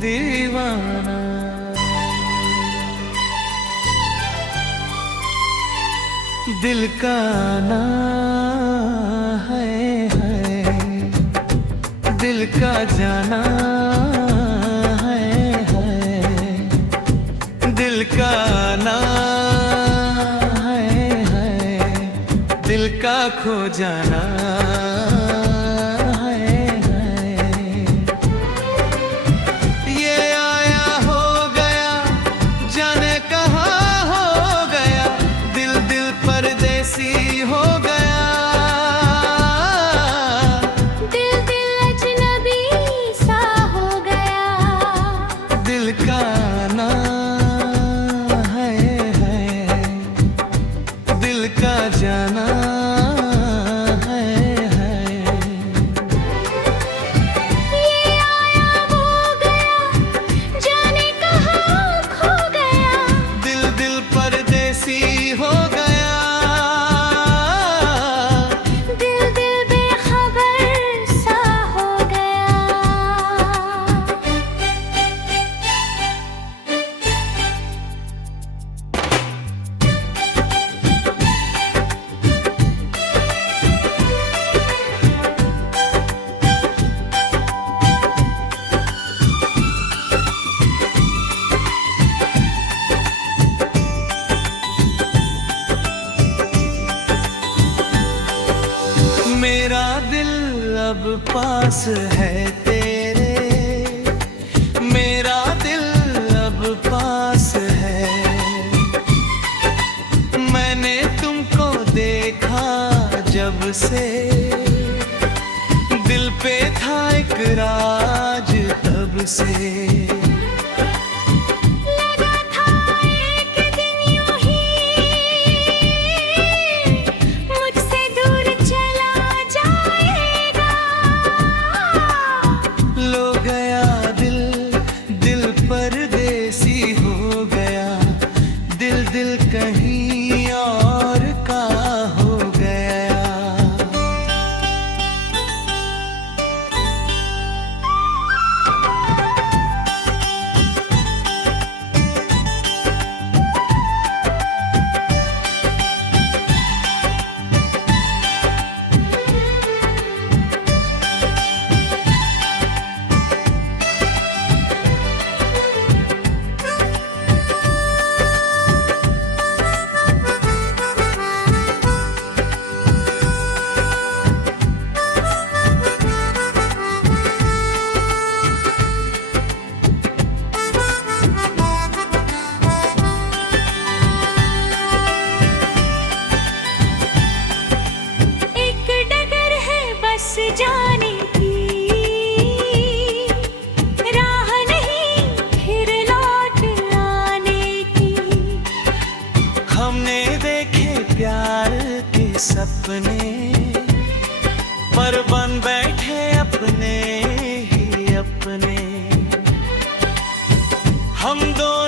दीवाना। दिल का ना है दिल का जाना है दिल का ना है दिल का खो जाना है। ये आया हो गया जाने कहाँ हो गया, दिल दिल परदेसी हो गया, दिल दिल अजनबी सा हो गया। दिल का ना है दिल का जाना है। ये आया हो गया जाने कहाँ खो गया, दिल दिल परदेसी हो गया, दिल दिल बेखबर सा हो गया। मेरा दिल अब पास है तेरे, मेरा दिल अब पास है। मैंने तुमको देखा जब से, दिल पे था एक राज तब से। लगा था एक दिन यूं ही मुझसे दूर चला जाएगा। लो गया दिल दिल परदेसी हो गया, दिल दिल कहीं और का हो गया। एक डगर है बस जाने की, राह नहीं फिर लौट आने की। हमने देखे प्यार के सपने, पर बन बैठे अपने ही अपने। हम दोनों